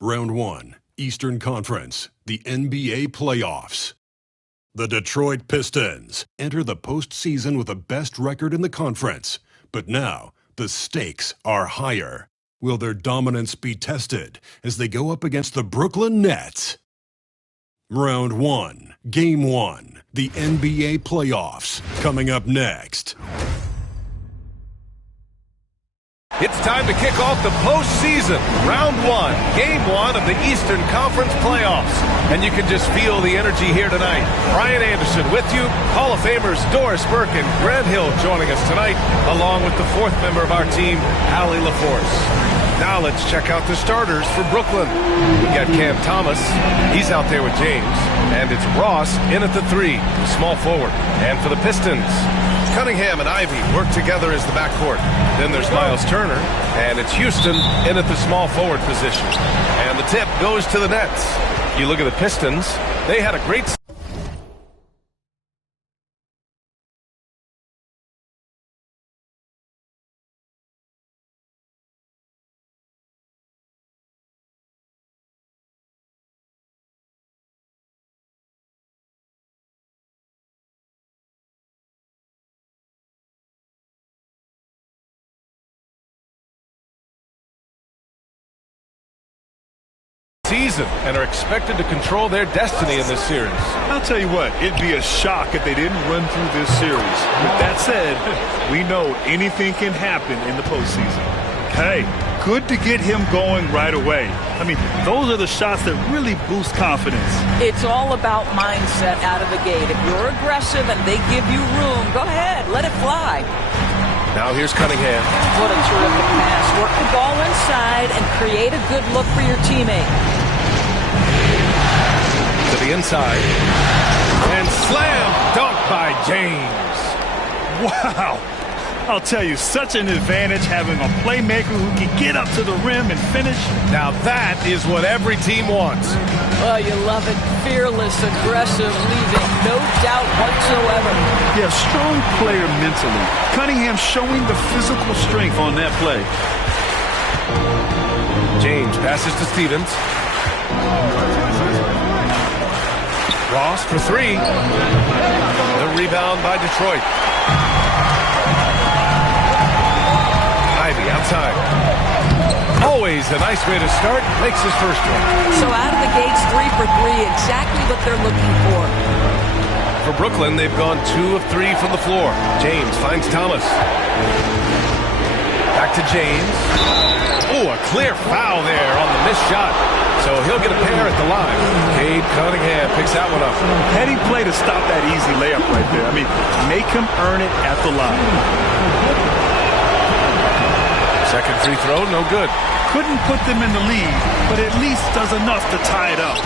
Round 1, Eastern Conference, the NBA playoffs. The Detroit Pistons enter the postseason with the best record in the conference, but now the stakes are higher. Will their dominance be tested as they go up against the Brooklyn Nets? Round 1, Game 1, the NBA playoffs, coming up next. It's time to kick off the postseason. Round 1, Game 1 of the Eastern Conference playoffs. And you can just feel the energy here tonight. Brian Anderson with you. Hall of Famers Doris Burke and Grant Hill joining us tonight, along with the fourth member of our team, Allie LaForce. Now let's check out the starters for Brooklyn. We got Cam Thomas. He's out there with James. And it's Ross in at the 3, small forward. And for the Pistons, Cunningham and Ivy work together as the backcourt. Then there's Miles Turner, and it's Houston in at the small forward position. And the tip goes to the Nets. You look at the Pistons, they had a great season and are expected to control their destiny in this series. I'll tell you what, it'd be a shock if they didn't run through this series. With that said, we know anything can happen in the postseason. Hey, good to get him going right away. I mean, those are the shots that really boost confidence. It's all about mindset out of the gate. If you're aggressive and they give you room, go ahead, let it fly. Now here's Cunningham. What a terrific pass. Work the ball inside and create a good look for your teammate. To the inside. And slam dunk by James. Wow. I'll tell you, such an advantage having a playmaker who can get up to the rim and finish. Now that is what every team wants. Oh, you love it. Fearless, aggressive, leaving no doubt whatsoever. Yeah, strong player mentally. Cunningham showing the physical strength on that play. James passes to Stevens. Ross for 3. The rebound by Detroit. Ivy outside. Always a nice way to start. Makes his first one. So out of the gates, 3 for 3. Exactly what they're looking for. For Brooklyn, they've gone 2 of 3 from the floor. James finds Thomas. Back to James. Oh, a clear foul there on the missed shot. So he'll get a pair at the line. Cade Cunningham picks that one up. Heady play to stop that easy layup right there. I mean, make him earn it at the line. Second free throw, no good. Couldn't put them in the lead, but at least does enough to tie it up.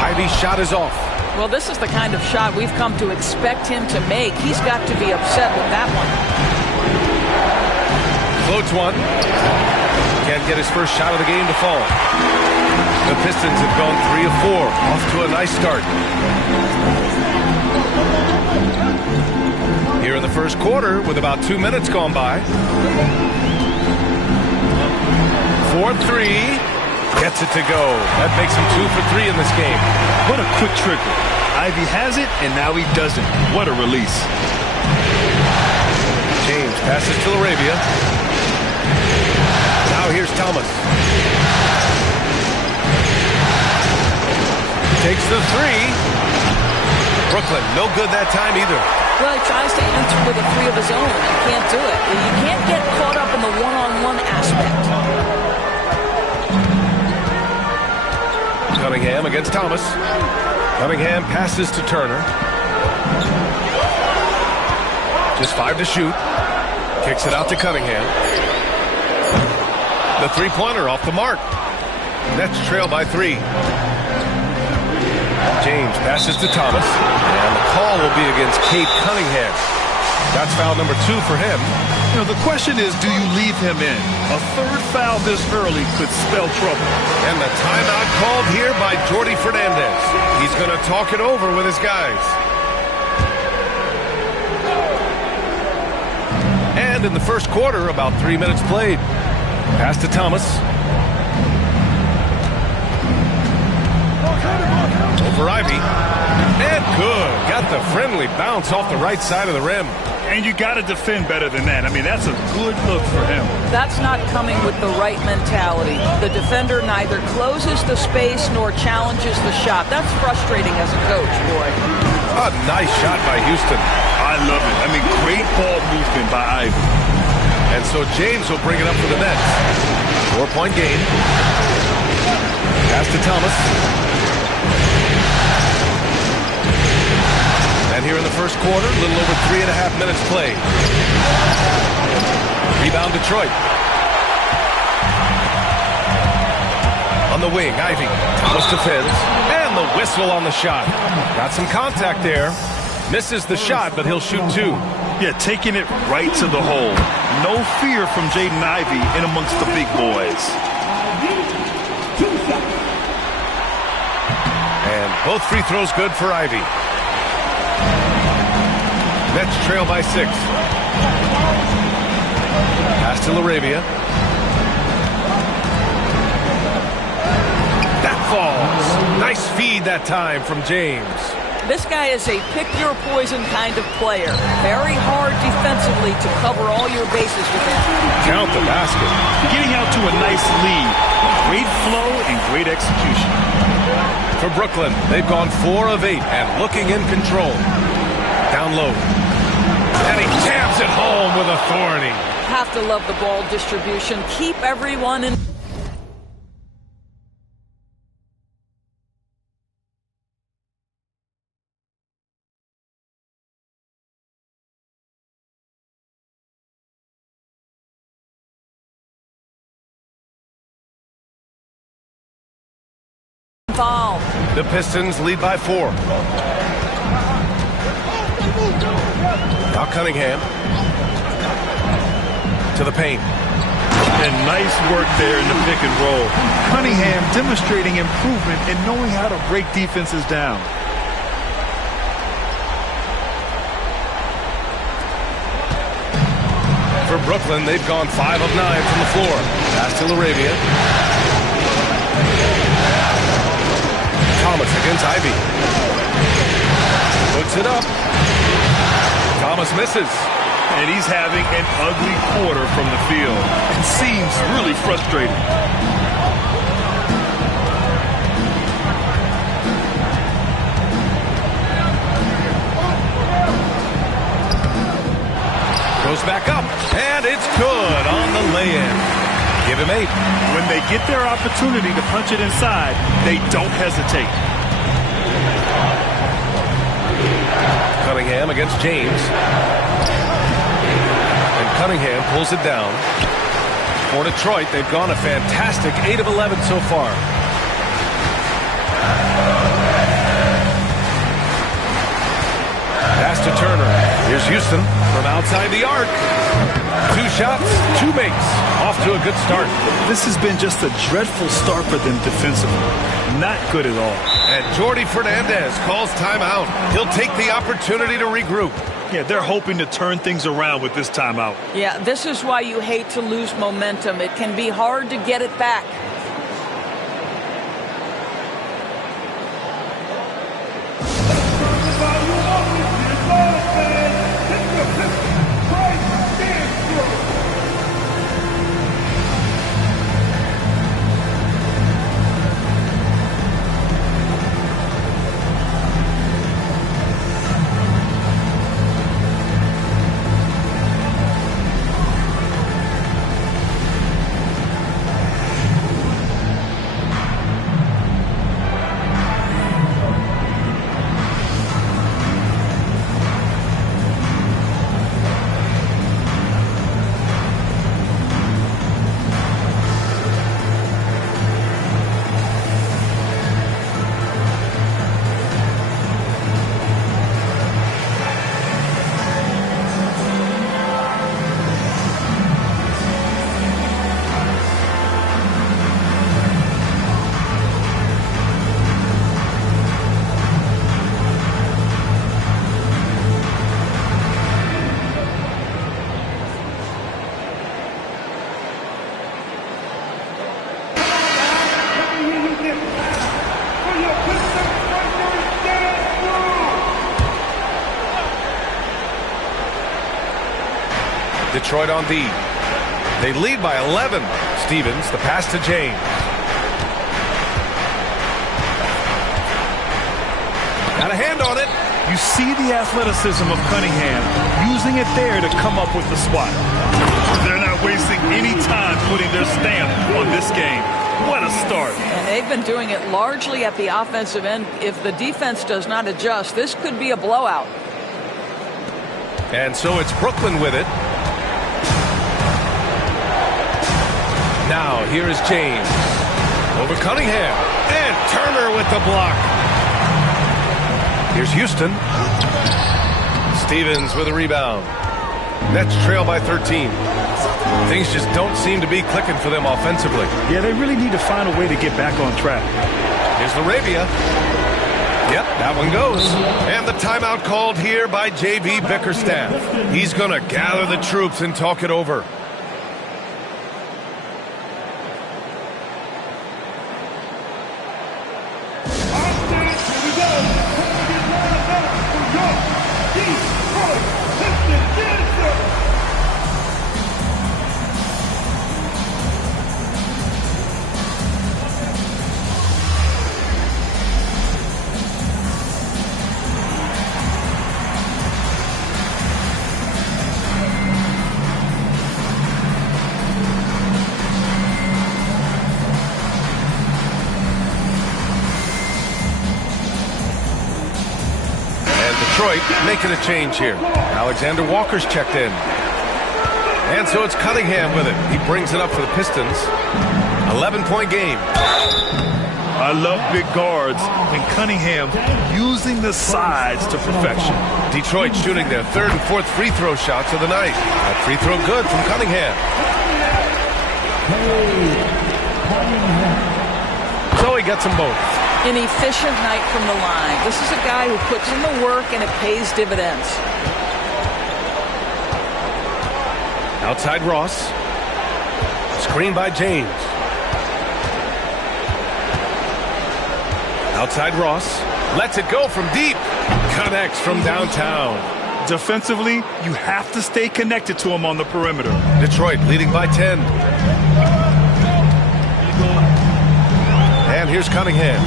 Ivy's shot is off. Well, this is the kind of shot we've come to expect him to make. He's got to be upset with that one. Floats one. Can't get his first shot of the game to fall. The Pistons have gone 3 of 4. Off to a nice start. Here in the first quarter with about 2 minutes gone by. 4-3. Gets it to go. That makes him 2 for 3 in this game. What a quick trigger. Ivy has it, and now he doesn't. What a release. James passes to Arabia. Now here's Thomas. Takes the 3. Brooklyn, no good that time either. Well, he tries to enter with a 3 of his own and can't do it. You can't get caught up in the one-on-one aspect. Cunningham against Thomas. Cunningham passes to Turner. Just 5 to shoot. Kicks it out to Cunningham. The three-pointer off the mark. Nets trail by 3. James passes to Thomas. And the call will be against Cade Cunningham. That's foul number 2 for him. You know, the question is, do you leave him in? A third foul this early could spell trouble. And the timeout called here by Jordi Fernandez. He's going to talk it over with his guys. And in the first quarter, about 3 minutes played. Pass to Thomas. Over Ivy. And good. Got the friendly bounce off the right side of the rim. And you got to defend better than that. I mean, that's a good look for him. That's not coming with the right mentality. The defender neither closes the space nor challenges the shot. That's frustrating as a coach, boy. A nice shot by Houston. I love it. I mean, great ball movement by Ivy. And so James will bring it up for the Nets. 4-point game. Pass to Thomas. And here in the first quarter, a little over 3.5 minutes played. Rebound Detroit. On the wing, Ivy. Thomas defends. And the whistle on the shot. Got some contact there. Misses the shot, but he'll shoot 2. Yeah, taking it right to the hole. No fear from Jaden Ivey in amongst the big boys. And both free throws good for Ivy. Nets trail by 6. Pass to LaRavia. That falls. Nice feed that time from James. This guy is a pick-your-poison kind of player. Very hard defensively to cover all your bases with him. Count the basket. Getting out to a nice lead. Great flow and great execution. For Brooklyn, they've gone 4 of 8 and looking in control. Down low. And he jams it home with authority. Have to love the ball distribution. Keep everyone in. Involved. The Pistons lead by 4. Now Cunningham to the paint. And nice work there in the pick and roll. Cunningham demonstrating improvement in knowing how to break defenses down. For Brooklyn, they've gone 5 of 9 from the floor. Pass to LaRavia. Thomas against Ivy. Puts it up. Thomas misses. And he's having an ugly quarter from the field. It seems really frustrating. Goes back up. And it's good on the lay-in. Give him 8. When they get their opportunity to punch it inside, they don't hesitate. Cunningham against James. And Cunningham pulls it down. For Detroit, they've gone a fantastic 8 of 11 so far. Pass to Turner. Here's Houston from outside the arc. 2 shots, 2 makes. Off to a good start. This has been just a dreadful start for them defensively. Not good at all. And Jordi Fernandez calls timeout. He'll take the opportunity to regroup. Yeah, they're hoping to turn things around with this timeout. Yeah, this is why you hate to lose momentum. It can be hard to get it back. Detroit on D. They lead by 11. Stevens, the pass to James. Got a hand on it. You see the athleticism of Cunningham, using it there to come up with the swat. They're not wasting any time putting their stamp on this game. What a start. And they've been doing it largely at the offensive end. If the defense does not adjust, this could be a blowout. And so it's Brooklyn with it. Now here is James. Over Cunningham. And Turner with the block. Here's Houston. Stevens with a rebound. Nets trail by 13. Things just don't seem to be clicking for them offensively. Yeah, they really need to find a way to get back on track. Here's Laravia. Yep, that one goes. And the timeout called here by JV Bickerstaff. He's going to gather the troops and talk it over. Detroit making a change here. Alexander Walker's checked in. And so it's Cunningham with it. He brings it up for the Pistons. 11-point game. I love big guards and Cunningham using the sides to perfection. Detroit shooting their third and fourth free throw shots of the night. That free throw good from Cunningham. So he gets them both. An efficient night from the line. This is a guy who puts in the work and it pays dividends. Outside Ross. Screen by James. Outside Ross. Lets it go from deep. Connects from downtown. Defensively, you have to stay connected to him on the perimeter. Detroit leading by 10. And here's Cunningham.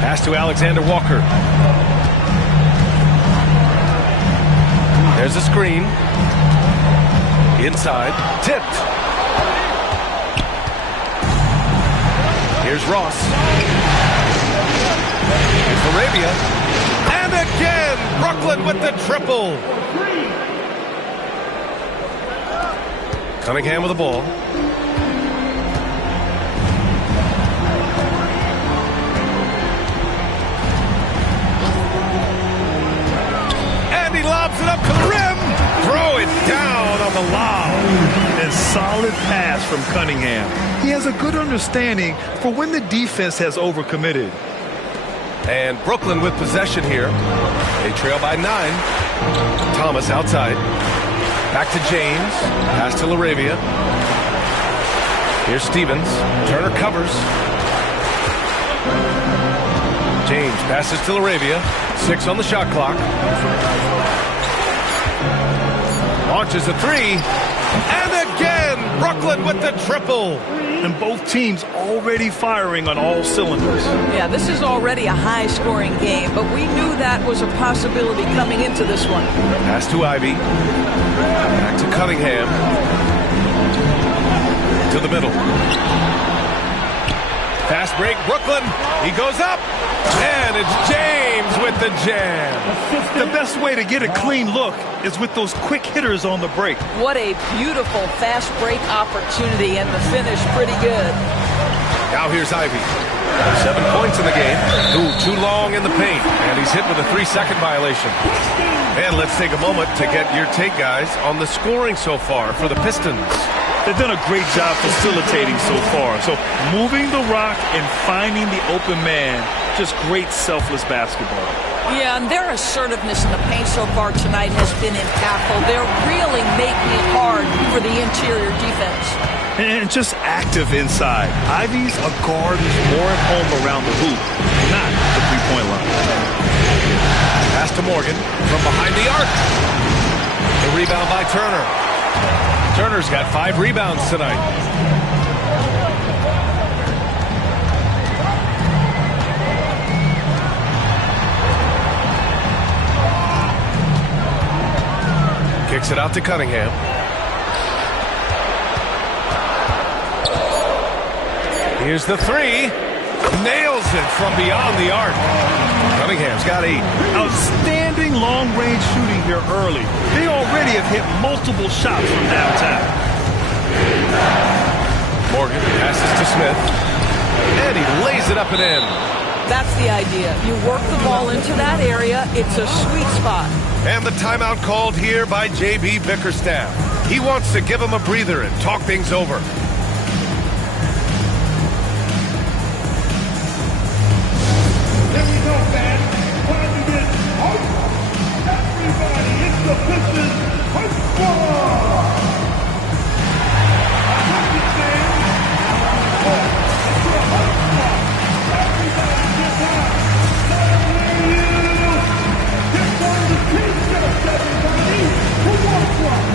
Pass to Alexander Walker. There's a screen. Inside. Tipped. Here's Ross. Here's Laravia. And again, Brooklyn with the triple. Cunningham with the ball. Lobs it up to the rim. Throw it down on the lob. And solid pass from Cunningham. He has a good understanding for when the defense has overcommitted. And Brooklyn with possession here. They trail by 9. Thomas outside. Back to James. Pass to Laravia. Here's Stevens. Turner covers. James passes to Laravia. 6 on the shot clock. Launches a 3. And again, Brooklyn with the triple. And both teams already firing on all cylinders. Yeah, this is already a high-scoring game, but we knew that was a possibility coming into this one. Pass to Ivy. Back to Cunningham. To the middle. Fast break, Brooklyn. He goes up. And it's James with the jam. The best way to get a clean look is with those quick hitters on the break. What a beautiful fast break opportunity, and the finish pretty good. Now here's Ivy. 7 points in the game. Ooh, too long in the paint. And he's hit with a 3-second violation. And let's take a moment to get your take, guys, on the scoring so far for the Pistons. They've done a great job facilitating so far. So moving the rock and finding the open man, just great selfless basketball. Yeah, and their assertiveness in the paint so far tonight has been impactful. They're really making it hard for the interior defense. And just active inside. Ivy's a guard who's more at home around the hoop, not the three-point line. Pass to Morgan from behind the arc. The rebound by Turner. Turner's got 5 rebounds tonight. Kicks it out to Cunningham. Here's the 3. Nails it from beyond the arc. Cunningham's got 8. Outstanding long-range shooting here early. They already have hit multiple shots from downtown. Morgan passes to Smith. And he lays it up and in. That's the idea. You work the ball into that area. It's a sweet spot. And the timeout called here by JB Bickerstaff. He wants to give him a breather and talk things over. Here we go, fans. Time to get hype. Everybody, it's the Pistons Hype Squad. Rockets fans, it's the Hype Squad. Everybody get down. Get down the T-shirts, everybody. Who wants one?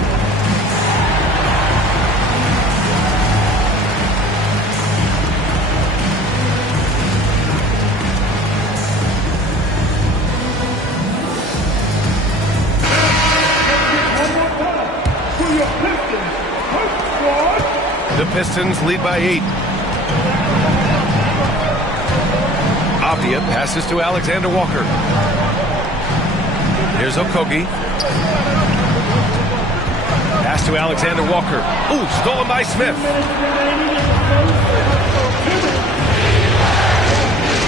The Pistons lead by 8. Avdia passes to Alexander Walker. Here's Okogie. Pass to Alexander Walker. Ooh, stolen by Smith.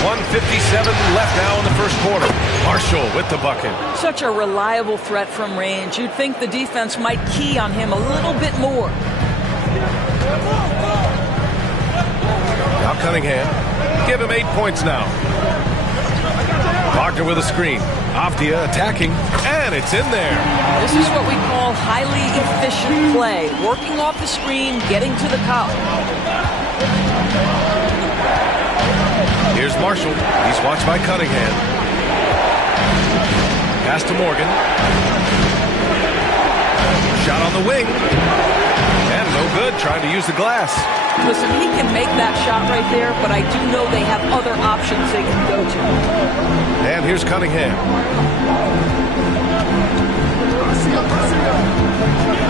1:57 left now in the first quarter. Marshall with the bucket. Such a reliable threat from range. You'd think the defense might key on him a little bit more. Now Cunningham. Give him 8 points now. Wagner with a screen. Avdia attacking, and it's in there. This is what we call highly efficient play. Working off the screen, getting to the cup. Here's Marshall. He's watched by Cunningham. Pass to Morgan. Shot on the wing. And no good, trying to use the glass. Listen, he can make that shot right there, but I do know they have other options they can go to. And here's Cunningham.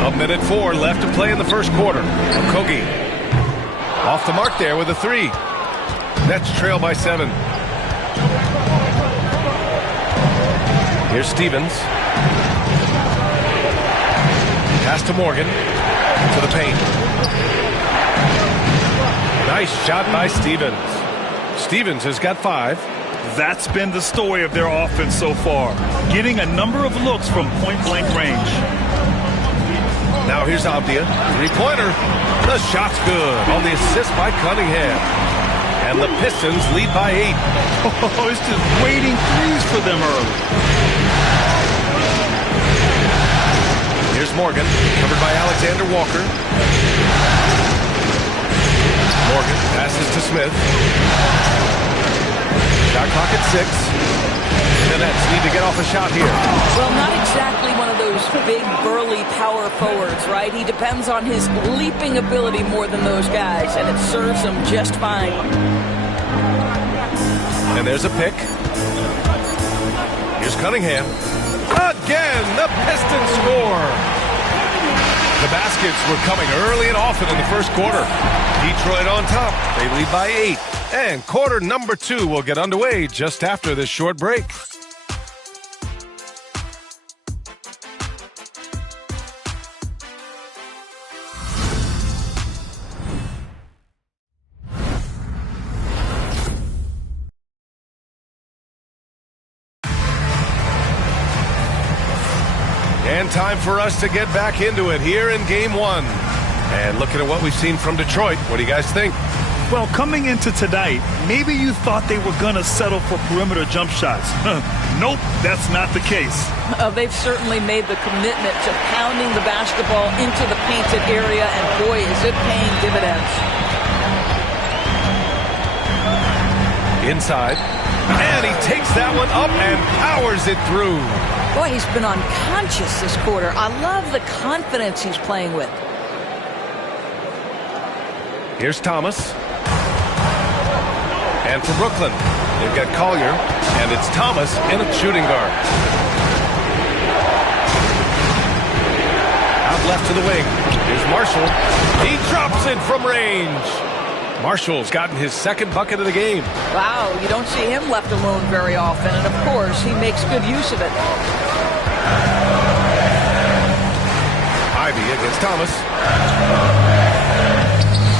A minute 4 left to play in the first quarter. Okogie off the mark there with a 3. Nets trail by 7. Here's Stevens. Pass to Morgan. To the paint. Nice shot by Stevens. Stevens has got 5. That's been the story of their offense so far. Getting a number of looks from point-blank range. Now here's Avdia. 3-pointer. The shot's good on the assist by Cunningham. And the Pistons lead by 8. Oh, it's just waiting threes for them early. Here's Morgan, covered by Alexander Walker. Morgan passes to Smith. Shot clock at 6. The Nets need to get off a shot here. Well, not exactly one of those big, burly power forwards, right? He depends on his leaping ability more than those guys, and it serves him just fine. And there's a pick. Here's Cunningham. Again, the Pistons score. The baskets were coming early and often in the first quarter. Detroit on top. They lead by 8. And quarter number 2 will get underway just after this short break. And time for us to get back into it here in Game 1. And looking at what we've seen from Detroit, what do you guys think? Well, coming into tonight, maybe you thought they were going to settle for perimeter jump shots. Nope, that's not the case. They've certainly made the commitment to pounding the basketball into the painted area, and boy, is it paying dividends. Inside. And he takes that one up and powers it through. Boy, he's been unconscious this quarter. I love the confidence he's playing with. Here's Thomas. And for Brooklyn, they've got Collier, and it's Thomas in a shooting guard. Out left to the wing. Here's Marshall. He drops it from range. Marshall's gotten his second bucket of the game. Wow, you don't see him left alone very often, and of course, he makes good use of it. Ivy against Thomas.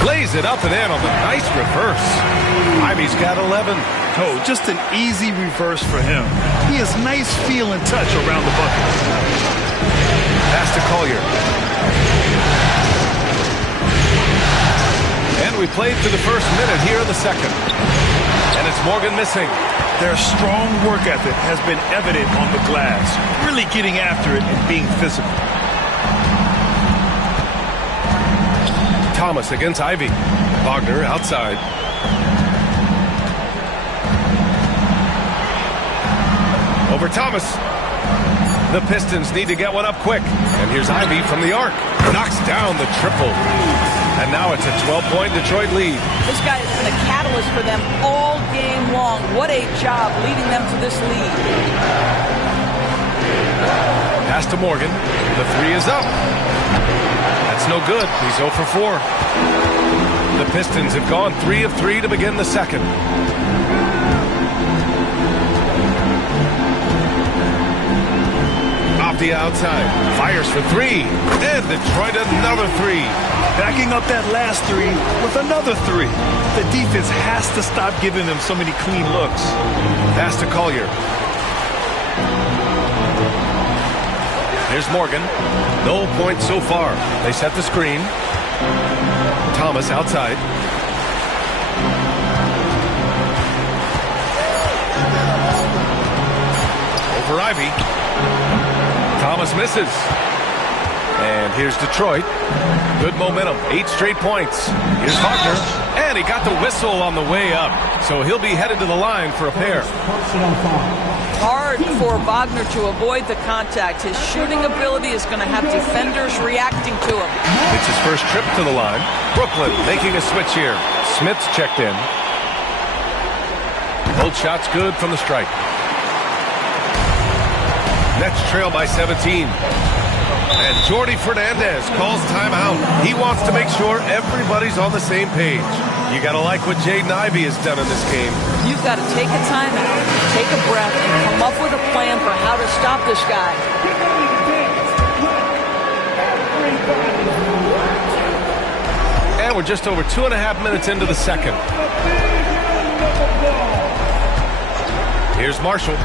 Lays it up and in on the nice reverse. Ivy's got 11. Oh, just an easy reverse for him. He has nice feel and touch around the bucket. Pass to Collier. And we played to the first minute here in the second. And it's Morgan missing. Their strong work ethic has been evident on the glass. Really getting after it and being physical. Thomas against Ivy. Wagner outside. Over Thomas. The Pistons need to get one up quick. And here's Ivy from the arc. Knocks down the triple. And now it's a 12-point Detroit lead. This guy has been a catalyst for them all game long. What a job leading them to this lead. Pass to Morgan. The three is up. That's no good. He's 0 for 4. The Pistons have gone 3 of 3 to begin the second. Off the outside. Fires for 3. And Detroit another 3. Backing up that last 3 with another 3. The defense has to stop giving them so many clean looks. Pass to Collier. Here's Morgan. No points so far. They set the screen. Thomas outside. Over Ivy. Thomas misses. And here's Detroit. Good momentum. 8 straight points. Here's Wagner. And he got the whistle on the way up. So he'll be headed to the line for a pair. Hard for Wagner to avoid the contact. His shooting ability is going to have defenders reacting to him. It's his first trip to the line. Brooklyn making a switch here. Smith's checked in. Both shots good from the stripe. Nets trail by 17. And Jordi Fernandez calls timeout. He wants to make sure everybody's on the same page. You got to like what Jaden Ivey has done in this game. You've got to take a timeout, take a breath, and come up with a plan for how to stop this guy. And we're just over 2.5 minutes into the second. Here's Marshall.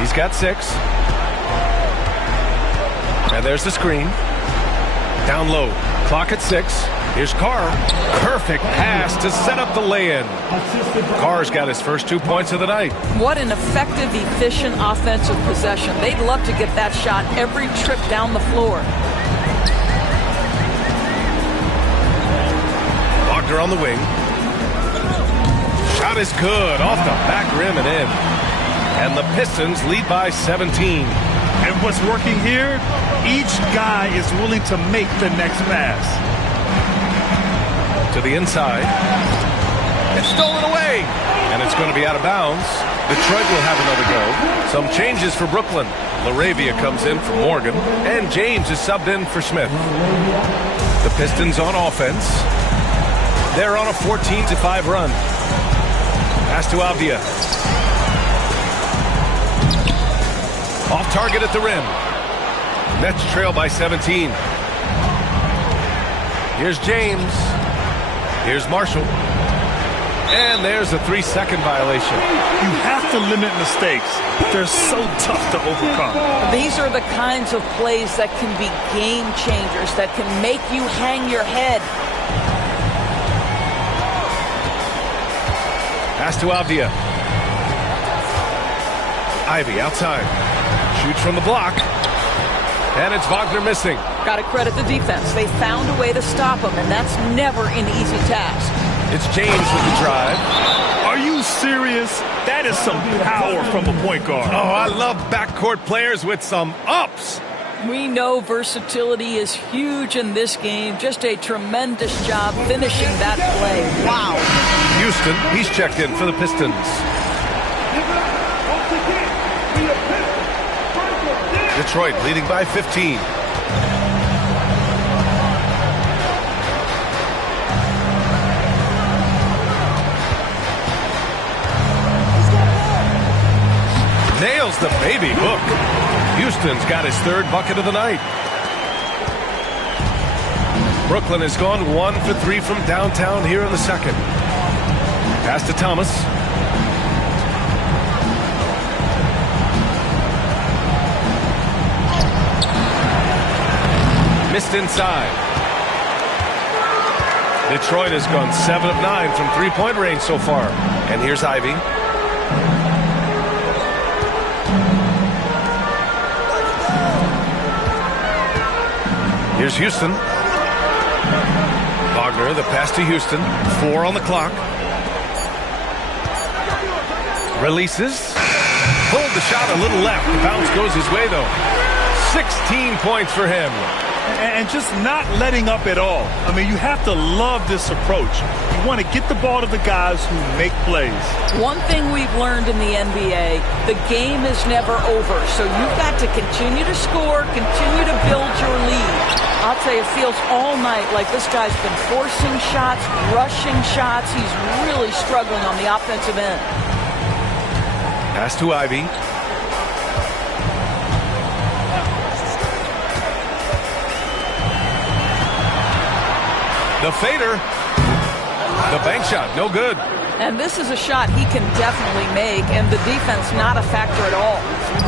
He's got 6. And there's the screen. Down low. Clock at 6. Here's Carr. Perfect pass to set up the lay-in. Carr's got his first 2 points of the night. What an effective, efficient offensive possession. They'd love to get that shot every trip down the floor. Wagner on the wing. Shot is good. Off the back rim and in. And the Pistons lead by 17. And what's working here? Each guy is willing to make the next pass. To the inside. It's stolen away. And it's going to be out of bounds. Detroit will have another go. Some changes for Brooklyn. LaRavia comes in for Morgan. And James is subbed in for Smith. The Pistons on offense. They're on a 14-5 run. Pass to Avdia. Off target at the rim. Nets trail by 17. Here's James. Here's Marshall. And there's a 3-second violation. You have to limit mistakes. They're so tough to overcome. These are the kinds of plays that can be game changers, that can make you hang your head. Pass to Avdia. Ivy outside. Shoots from the block. And it's Wagner missing. Got to credit the defense. They found a way to stop him, and that's never an easy task. It's James with the drive. Are you serious? That is some power from a point guard. Oh, I love backcourt players with some ups. We know versatility is huge in this game. Just a tremendous job finishing that play. Wow. Houston, he's checked in for the Pistons. Detroit leading by 15. Nails the baby hook. Houston's got his third bucket of the night. Brooklyn has gone 1 for 3 from downtown here in the second. Pass to Thomas. Missed inside. Detroit has gone 7 of 9 from three-point range so far. And here's Ivy. Here's Houston. Wagner, the pass to Houston. 4 on the clock. Releases. Pulled the shot a little left. The bounce goes his way, though. 16 points for him. And just not letting up at all. I mean, you have to love this approach. You want to get the ball to the guys who make plays. One thing we've learned in the NBA, the game is never over. So you've got to continue to score, continue to build your lead. I'll tell you, it feels all night like this guy's been forcing shots, rushing shots. He's really struggling on the offensive end. Pass to Ivy. The fader. The bank shot, no good. And this is a shot he can definitely make, and the defense not a factor at all.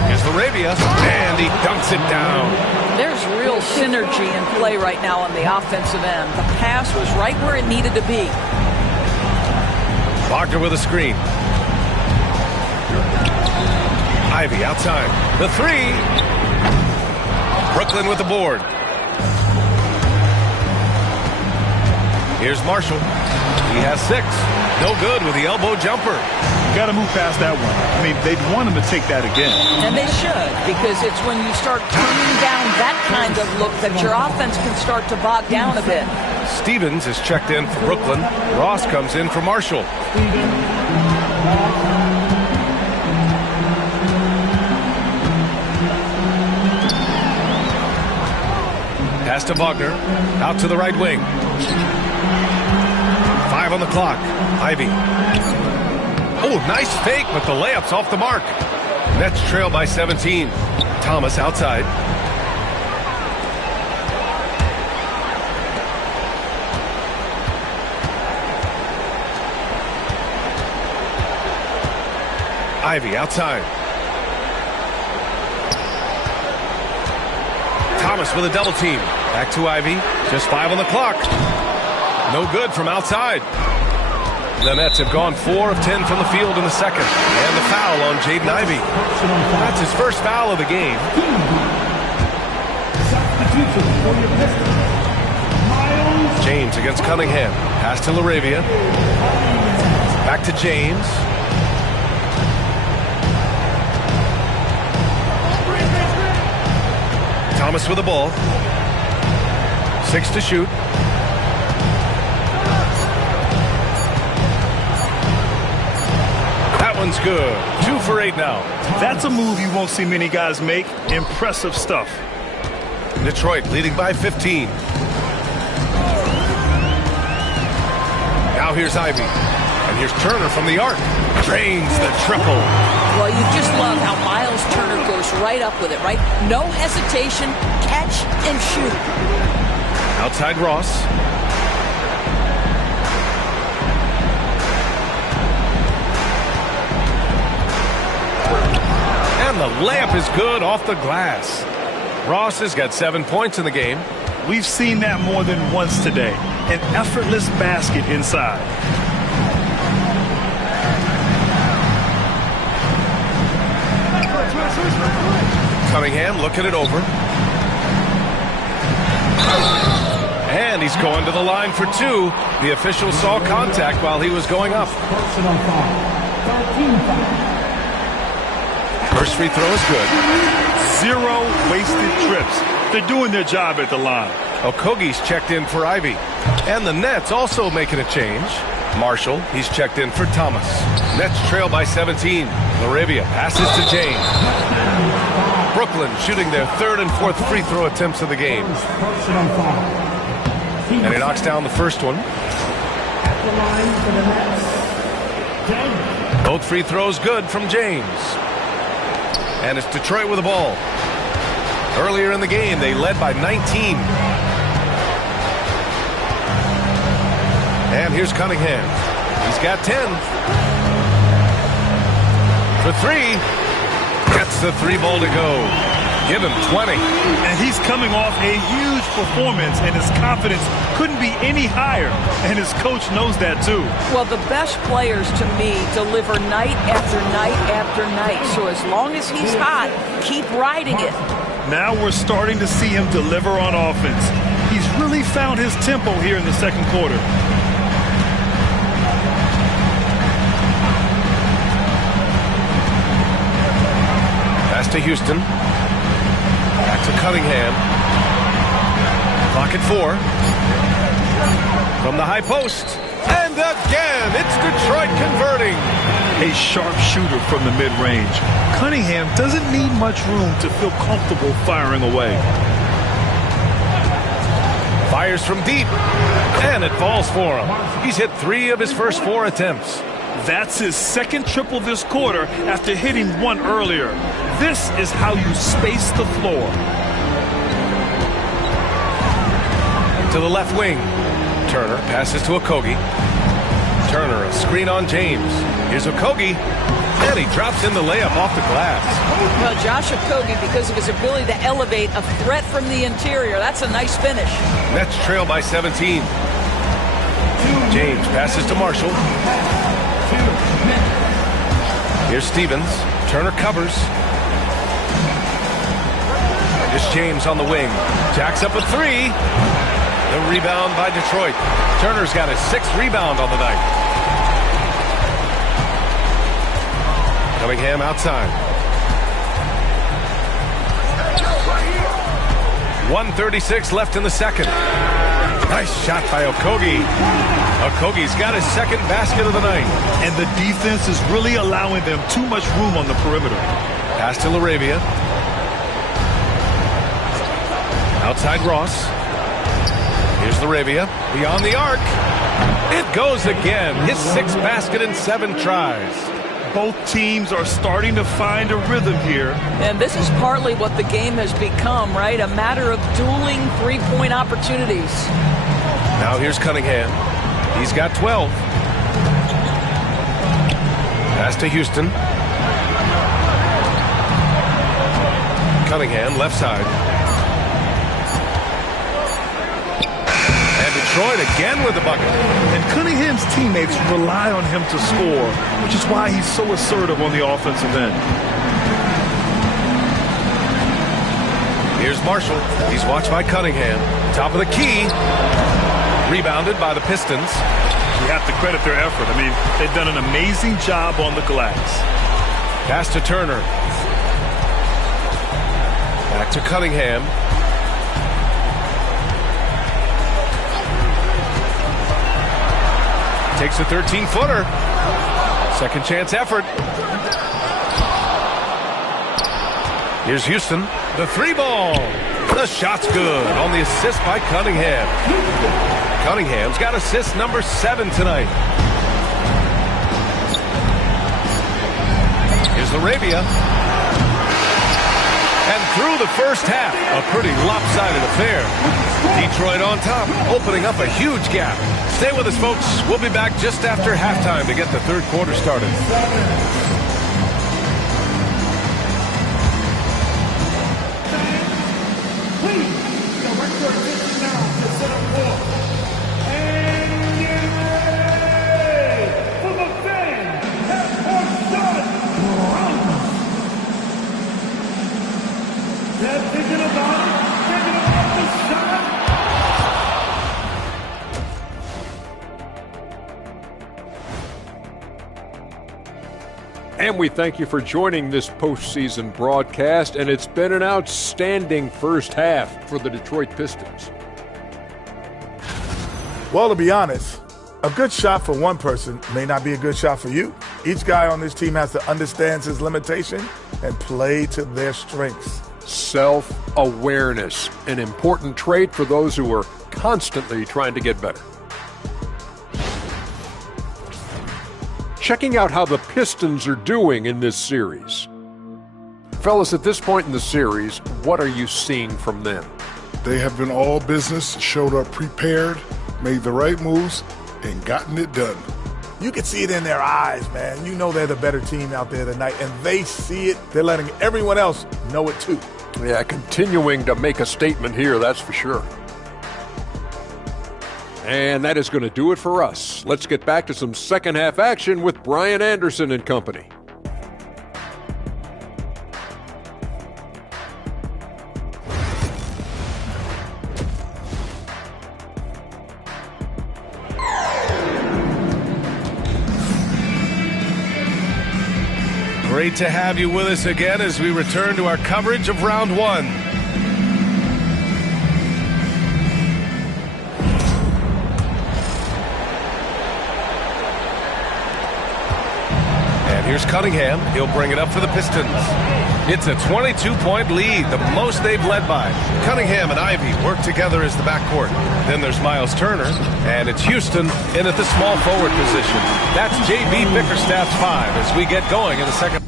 Here's Laravia, and he dunks it down. There's real synergy in play right now on the offensive end. The pass was right where it needed to be. Wagner with a screen. Ivy outside. The three. Brooklyn with the board. Here's Marshall. He has 6. No good with the elbow jumper. You got to move past that one. I mean, they'd want him to take that again. And they should, because it's when you start turning down that kind of look that your offense can start to bog down a bit. Stevens is checked in for Brooklyn. Ross comes in for Marshall. Pass to Wagner. Out to the right wing. 5 on the clock. Ivy. Oh, nice fake, but the layup's off the mark. Nets trail by 17. Thomas outside. Ivy outside. Thomas with a double team. Back to Ivy. Just 5 on the clock. No good from outside. The Nets have gone 4 of 10 from the field in the second. And the foul on Jaden Ivey. That's his first foul of the game. James against Cunningham. Pass to Laravia. Back to James. Thomas with the ball. 6 to shoot. That one's good. 2 for 8 now. That's a move you won't see many guys make. Impressive stuff. Detroit leading by 15. Now here's Ivy. And here's Turner from the arc. Drains the triple. Well, you just love how Miles Turner goes right up with it, right? No hesitation, catch and shoot. Outside Ross. And the layup is good off the glass. Ross has got 7 points in the game. We've seen that more than once today. An effortless basket inside. Cunningham looking it over. And he's going to the line for 2. The official saw contact while he was going up. First free throw is good. 0 wasted trips. They're doing their job at the line. Okogie's checked in for Ivy. And the Nets also making a change. Marshall, he's checked in for Thomas. Nets trail by 17. Laravia passes to James. Brooklyn shooting their third and fourth free throw attempts of the game. And he knocks down the first one. Both free throws good from James. And it's Detroit with the ball. Earlier in the game, they led by 19. And here's Cunningham. He's got 10. For three. Gets the three ball to go. Give him 20. And he's coming off a huge performance, and his confidence couldn't be any higher. And his coach knows that, too. Well, the best players, to me, deliver night after night after night. So as long as he's hot, keep riding it. Now we're starting to see him deliver on offense. He's really found his tempo here in the second quarter. Pass to Houston. Back to Cunningham. Clock at 4. From the high post. And again, it's Detroit converting. A sharp shooter from the mid-range. Cunningham doesn't need much room to feel comfortable firing away. Fires from deep. And it falls for him. He's hit 3 of his first 4 attempts. That's his second triple this quarter after hitting 1 earlier. This is how you space the floor. To the left wing. Turner passes to Okogie. Turner, a screen on James. Here's Okogie. And he drops in the layup off the glass. Well, Josh Okogie, because of his ability to elevate a threat from the interior, that's a nice finish. Nets trail by 17. James passes to Marshall. Here's Stevens. Turner covers. Here's James on the wing. Jacks up a 3. The rebound by Detroit. Turner's got his 6th rebound on the night. Cunningham outside. 1:36 left in the second. Nice shot by Okogie. Okogie's got his 2nd basket of the night. And the defense is really allowing them too much room on the perimeter. Pass to Laravia. Outside Ross. Here's Laravia. Beyond the arc. It goes again. His 6th basket in 7 tries. Both teams are starting to find a rhythm here. And this is partly what the game has become, right? A matter of dueling three-point opportunities. Now here's Cunningham. He's got 12. Pass to Houston. Cunningham, left side. And Detroit again with the bucket. And Cunningham's teammates rely on him to score, which is why he's so assertive on the offensive end. Here's Marshall. He's watched by Cunningham. Top of the key. Rebounded by the Pistons. You have to credit their effort. I mean, they've done an amazing job on the glass. Pass to Turner. Back to Cunningham. Takes a 13-footer. Second chance effort. Here's Houston. The 3-ball. The shot's good on the assist by Cunningham. Cunningham's got assist number 7 tonight. Here's Laravia. And through the first half, a pretty lopsided affair. Detroit on top, opening up a huge gap. Stay with us, folks. We'll be back just after halftime to get the third quarter started. And we thank you for joining this postseason broadcast, and it's been an outstanding first half for the Detroit Pistons. Well, to be honest, a good shot for one person may not be a good shot for you. Each guy on this team has to understand his limitation and play to their strengths. Self-awareness, an important trait for those who are constantly trying to get better. Checking out how the Pistons are doing in this series. Fellas, at this point in the series, what are you seeing from them? They have been all business, showed up prepared, made the right moves, and gotten it done. You can see it in their eyes, man. You know they're the better team out there tonight, and they see it. They're letting everyone else know it too. Yeah, continuing to make a statement here, that's for sure. And that is going to do it for us. Let's get back to some second half action with Brian Anderson and company. Great to have you with us again as we return to our coverage of round one. And here's Cunningham. He'll bring it up for the Pistons. It's a 22-point lead, the most they've led by. Cunningham and Ivy work together as the backcourt. Then there's Miles Turner, and it's Houston in at the small forward position. That's JB Bickerstaff's 5 as we get going in the second.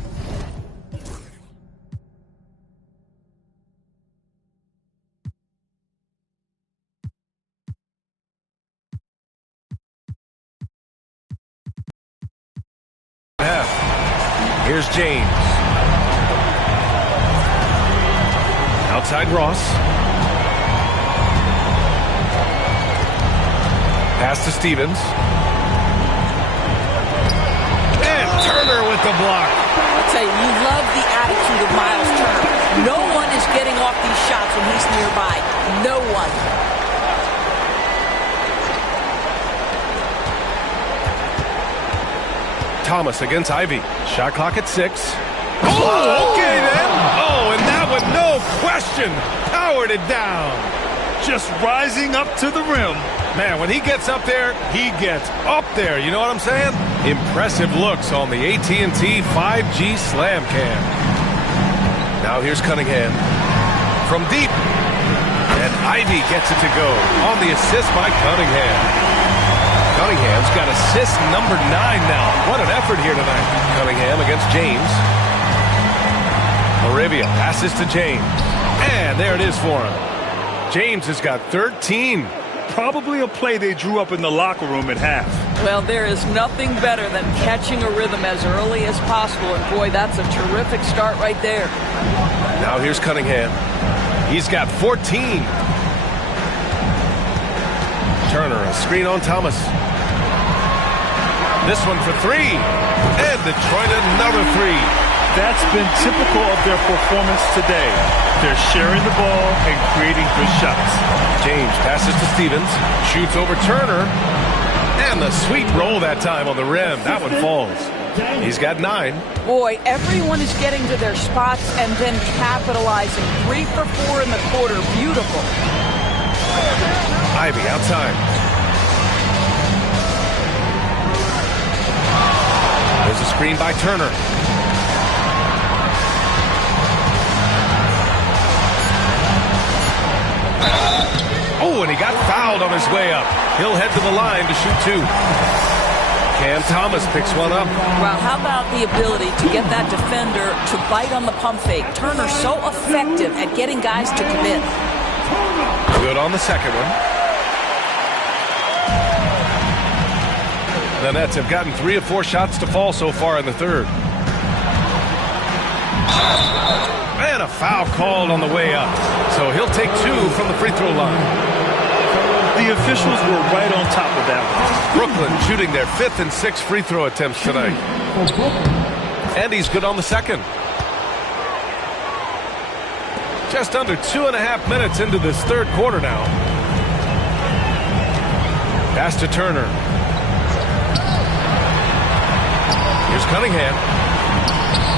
Here's James. Outside Ross. Pass to Stevens. And Turner with the block. I'll tell you, you love the attitude of Miles Turner. No one is getting off these shots when he's nearby. No one. Thomas against Ivy. Shot clock at 6. Oh, okay then. Oh, and that one, no question, powered it down. Just rising up to the rim. Man, when he gets up there, he gets up there. You know what I'm saying? Impressive looks on the AT&T 5G Slam Cam. Now here's Cunningham. From deep. And Ivy gets it to go on the assist by Cunningham. Cunningham's got assist number 9 now. What an effort here tonight. Cunningham against James. Arabia passes to James. And there it is for him. James has got 13. Probably a play they drew up in the locker room at half. Well, there is nothing better than catching a rhythm as early as possible. And boy, that's a terrific start right there. Now here's Cunningham. He's got 14. Turner, a screen on Thomas. This one for 3. And Detroit another 3. That's been typical of their performance today. They're sharing the ball and creating good shots. James passes to Stevens. Shoots over Turner. And the sweet roll that time on the rim. That one falls. He's got 9. Boy, everyone is getting to their spots and then capitalizing. 3 for 4 in the quarter. Beautiful. Ivy outside. There's a screen by Turner. Oh, and he got fouled on his way up. He'll head to the line to shoot 2. Cam Thomas picks one up. Well, how about the ability to get that defender to bite on the pump fake? Turner's so effective at getting guys to commit. Good on the second one. The Nets have gotten 3 of 4 shots to fall so far in the third. And a foul called on the way up. So he'll take 2 from the free throw line. The officials were right on top of that one. Brooklyn shooting their 5th and 6th free throw attempts tonight. And he's good on the second. Just under 2.5 minutes into this third quarter now. Pass to Turner. Here's Cunningham.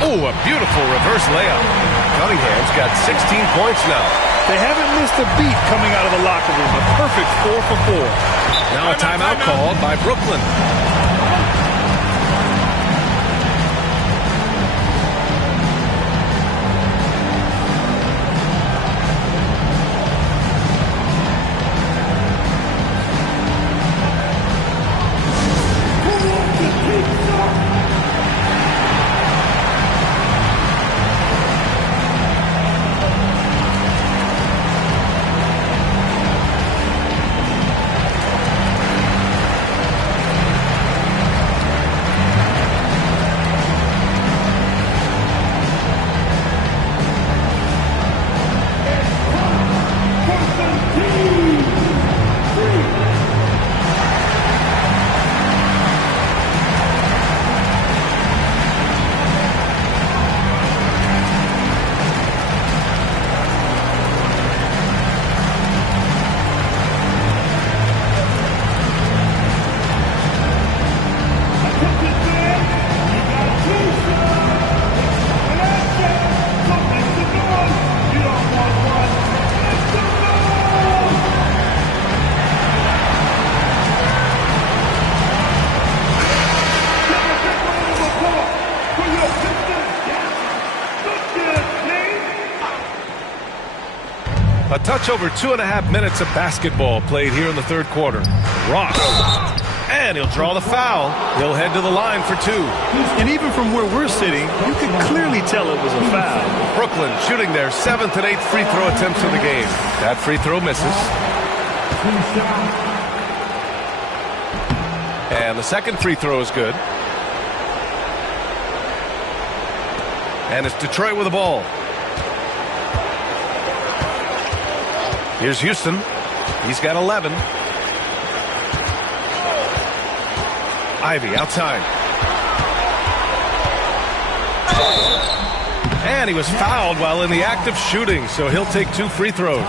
Oh, a beautiful reverse layup. Cunningham's got 16 points now. They haven't missed a beat coming out of the locker room. A perfect 4 for 4. Now a timeout called by Brooklyn. A touch over 2.5 minutes of basketball played here in the third quarter. Ross. And he'll draw the foul. He'll head to the line for 2. And even from where we're sitting, you can clearly tell it was a foul. Brooklyn shooting their 7th and 8th free throw attempts of the game. That free throw misses. And the second free throw is good. And it's Detroit with the ball. Here's Houston. He's got 11. Ivy outside. And he was fouled while in the act of shooting, so he'll take 2 free throws.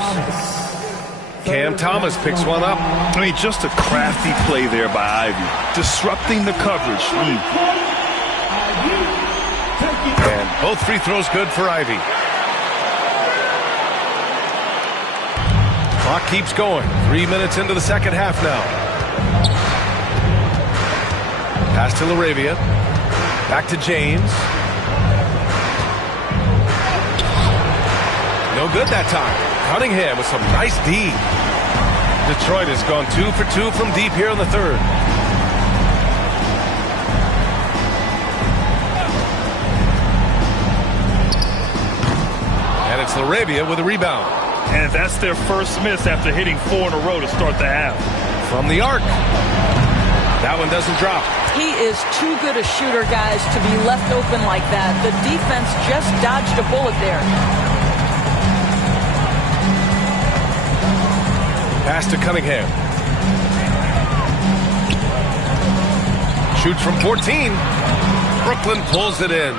Cam Thomas picks one up. I mean, just a crafty play there by Ivy. Disrupting the coverage. And both free throws good for Ivy. Clock keeps going. 3 minutes into the second half now. Pass to LaRavia. Back to James. No good that time. Cunningham with some nice D. Detroit has gone 2 for 2 from deep here in the third. And it's LaRavia with a rebound. And that's their first miss after hitting 4 in a row to start the half. From the arc. That one doesn't drop. He is too good a shooter, guys, to be left open like that. The defense just dodged a bullet there. Pass to Cunningham. Shoots from 14. Brooklyn pulls it in.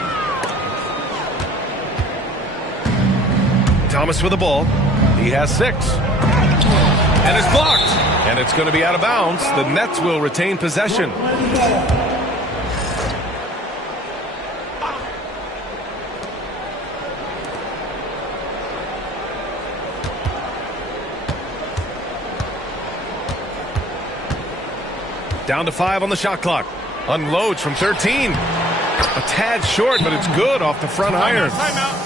Thomas with the ball. He has 6. And it's blocked. And it's going to be out of bounds. The Nets will retain possession. Down to 5 on the shot clock. Unloads from 13. A tad short, but it's good off the front iron.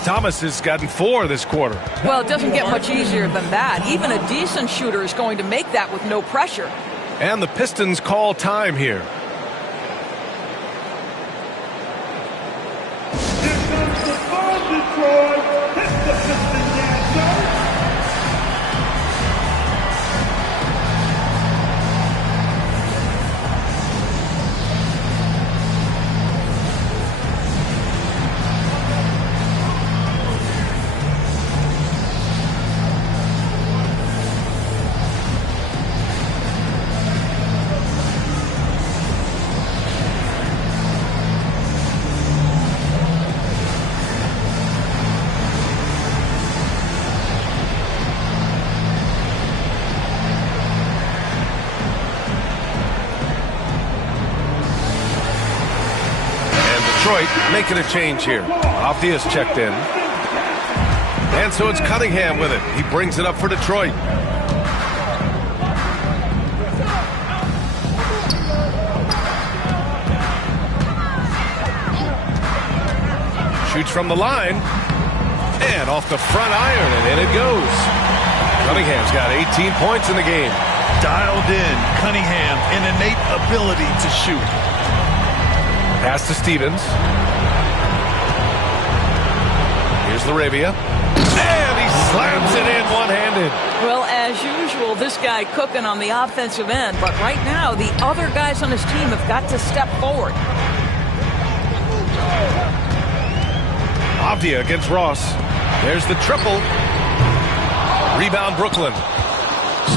Thomas has gotten 4 this quarter. Well, it doesn't get much easier than that. Even a decent shooter is going to make that with no pressure. And the Pistons call time here. Here comes the ball, Detroit. Hit the Pistons answer. Detroit making a change here. Avdia's checked in. And so it's Cunningham with it. He brings it up for Detroit. Shoots from the line. And off the front iron, and in it goes. Cunningham's got 18 points in the game. Dialed in. Cunningham, an innate ability to shoot. Pass to Stevens. Here's Laravia. And he slams it in one-handed. Well, as usual, this guy cooking on the offensive end. But right now, the other guys on his team have got to step forward. Avdia against Ross. There's the triple. Rebound Brooklyn.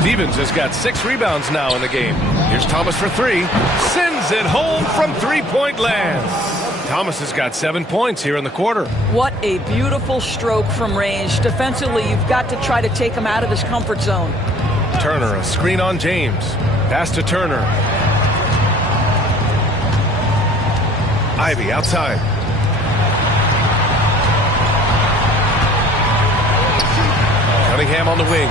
Stevens has got 6 rebounds now in the game. Here's Thomas for 3. Sends it home from three-point land. Thomas has got 7 points here in the quarter. What a beautiful stroke from range. Defensively, you've got to try to take him out of his comfort zone. Turner, a screen on James. Pass to Turner. Ivy outside. Cunningham on the wing.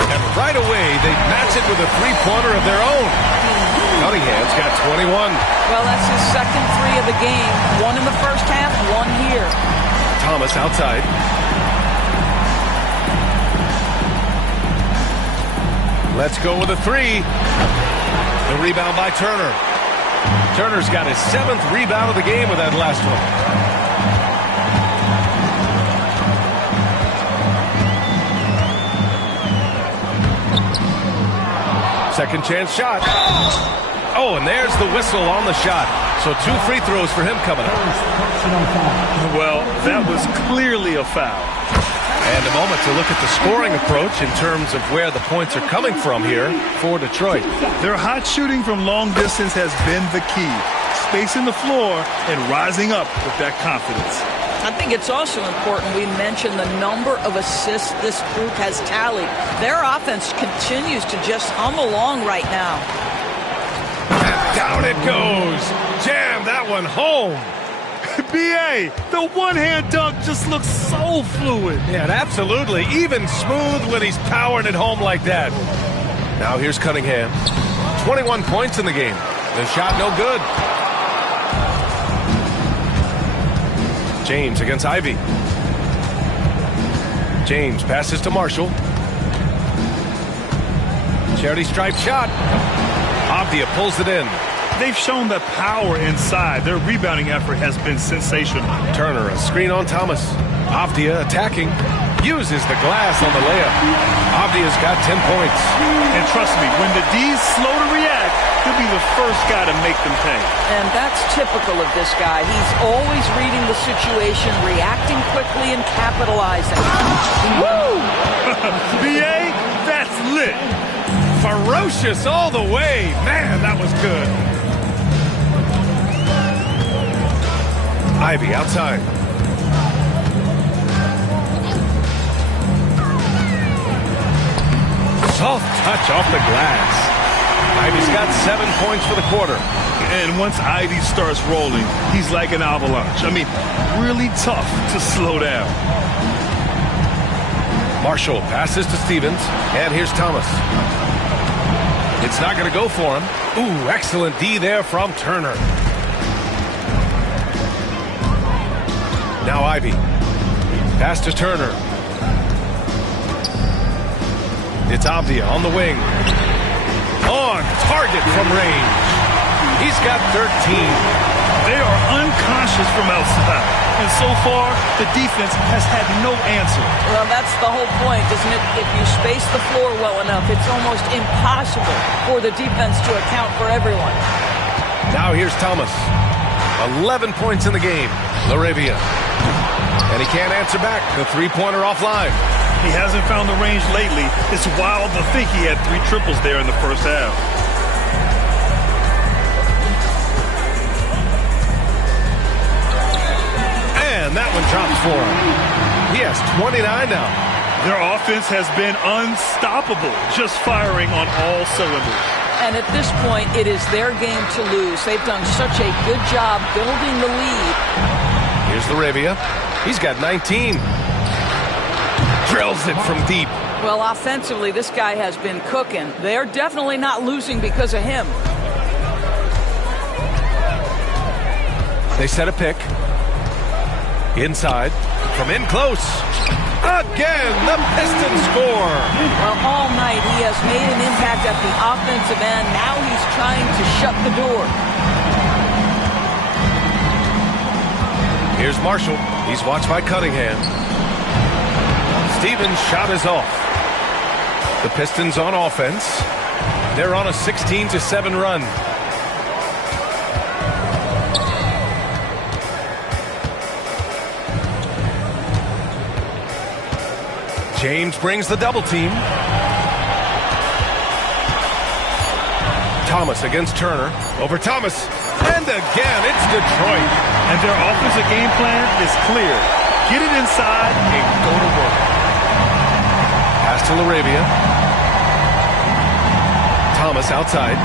And right away, they match it with a three-pointer of their own. Cunningham's got 21. Well, that's his second 3 of the game. 1 in the first half, 1 here. Thomas outside. Let's go with a 3. The rebound by Turner. Turner's got his 7th rebound of the game with that last one. Second chance shot. Oh, and there's the whistle on the shot. So 2 free throws for him coming up. Well, that was clearly a foul. And a moment to look at the scoring approach in terms of where the points are coming from here for Detroit. Their hot shooting from long distance has been the key. Spacing the floor and rising up with that confidence. I think it's also important we mention the number of assists this group has tallied. Their offense continues to just hum along right now. And down it goes. Jam that one home. B.A., the one-hand dunk just looks so fluid. Yeah, and absolutely. Even smooth when he's powering it home like that. Now here's Cunningham. 21 points in the game. The shot no good. James against Ivy. James passes to Marshall. Charity stripe shot. Avdia pulls it in. They've shown the power inside. Their rebounding effort has been sensational. Turner, a screen on Thomas. Avdia attacking. Uses the glass on the layup. Avdia's got 10 points. And trust me, when the D's slow to react, he'll be the first guy to make them pay. And that's typical of this guy. He's always reading the situation, reacting quickly, and capitalizing. Woo! B.A., that's lit. Ferocious all the way. Man, that was good. Ivy outside. Soft touch off the glass. Ivy's got 7 points for the quarter. And once Ivy starts rolling, he's like an avalanche. I mean, really tough to slow down. Marshall passes to Stevens. And here's Thomas. It's not going to go for him. Ooh, excellent D there from Turner. Now Ivy. Pass to Turner. It's Avdia on the wing. On target from range. He's got 13. They are unconscious from outside. And so far, the defense has had no answer. Well, that's the whole point, isn't it? If you space the floor well enough, it's almost impossible for the defense to account for everyone. Now here's Thomas. 11 points in the game. Laravia. And he can't answer back. The three-pointer offline. He hasn't found the range lately. It's wild to think he had 3 triples there in the first half. And that one drops for him. He has 29 now. Their offense has been unstoppable, just firing on all cylinders. And at this point, it is their game to lose. They've done such a good job building the lead. Here's Laravia. He's got 19. Drills it from deep. Well, offensively, this guy has been cooking. They're definitely not losing because of him. They set a pick. Inside. From in close. Again, the Pistons score. Well, all night he has made an impact at the offensive end. Now he's trying to shut the door. Here's Marshall. He's watched by Cunningham. Stevens' shot is off. The Pistons on offense. They're on a 16-7 run. James brings the double team. Thomas against Turner. Over Thomas. And again, it's Detroit. And their offensive game plan is clear. Get it inside and go to work. Pass to Laravia. Thomas outside.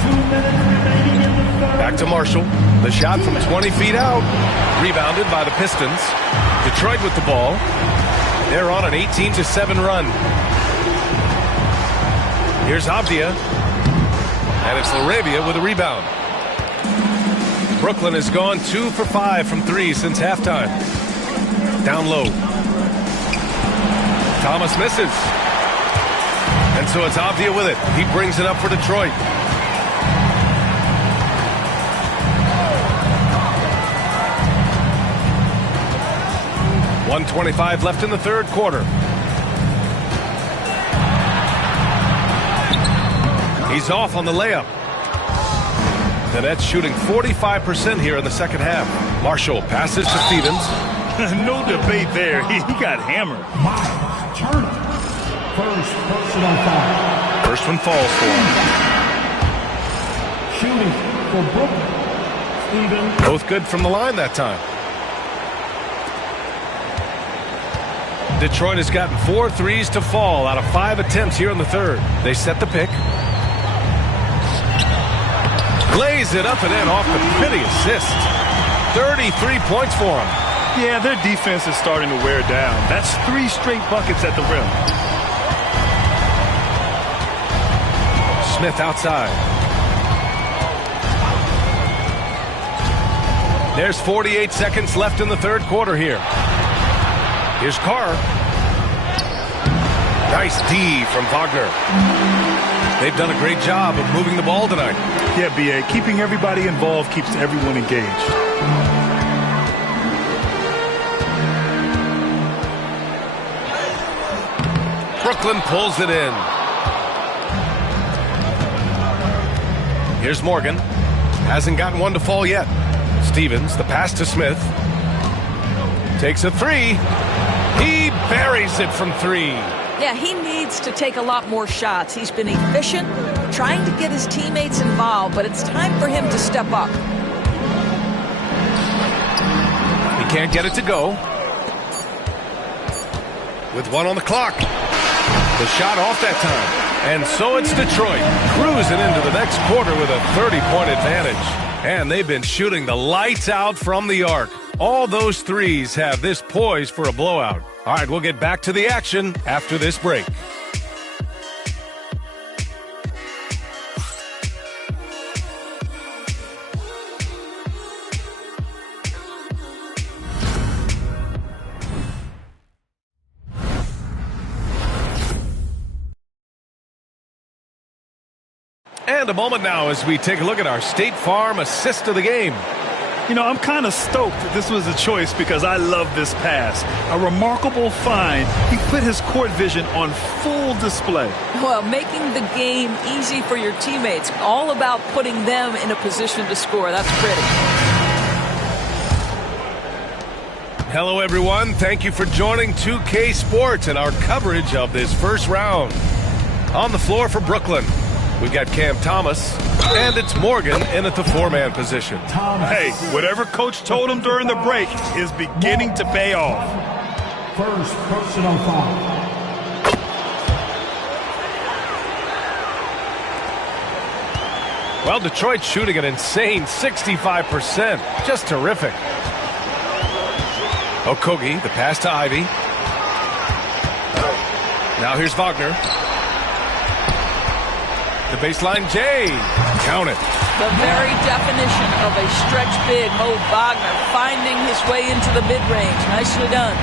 2 minutes remaining in the third. Back to Marshall. The shot from 20 feet out. Rebounded by the Pistons. Detroit with the ball. They're on an 18-7 run. Here's Avdia. And it's Laravia with a rebound. Brooklyn has gone 2 for 5 from 3 since halftime. Down low. Thomas misses. And so it's Avdia with it. He brings it up for Detroit. .125 left in the third quarter. He's off on the layup. The Nets shooting 45% here in the second half. Marshall passes to Stevens. No debate there. He got hammered. Miles Turner. First personal foul. First one falls for him. Shooting for Brooklyn. Stevens. Both good from the line that time. Detroit has gotten 4 threes to fall out of 5 attempts here in the third. They set the pick. Lays it up and in off the pretty assist. 33 points for him. Yeah, their defense is starting to wear down. That's 3 straight buckets at the rim. Smith outside. There's 48 seconds left in the third quarter here. Here's Carr. Nice D from Wagner. They've done a great job of moving the ball tonight. Yeah, B.A., keeping everybody involved keeps everyone engaged. Brooklyn pulls it in. Here's Morgan. Hasn't gotten one to fall yet. Stevens, the pass to Smith. Takes a 3. He buries it from 3. Yeah, he needs to take a lot more shots. He's been efficient, trying to get his teammates involved, but it's time for him to step up. He can't get it to go. With 1 on the clock. The shot off that time. And so it's Detroit cruising into the next quarter with a 30-point advantage. And they've been shooting the lights out from the arc. All those threes have this poised for a blowout. All right, we'll get back to the action after this break. And a moment now as we take a look at our State Farm assist of the game. You know, I'm kind of stoked that this was a choice because I love this pass. A remarkable find. He put his court vision on full display. Well, making the game easy for your teammates. All about putting them in a position to score. That's pretty. Hello, everyone. Thank you for joining 2K Sports and our coverage of this first round. On the floor for Brooklyn, we've got Cam Thomas, and it's Morgan in at the 4-man position. Hey, whatever coach told him during the break is beginning to pay off. First personal foul. Well, Detroit shooting an insane 65%. Just terrific. Okogie, the pass to Ivy. Now here's Wagner. The baseline J. Count it. The very definition of a stretch big. Mo Wagner finding his way into the mid-range. Nicely done.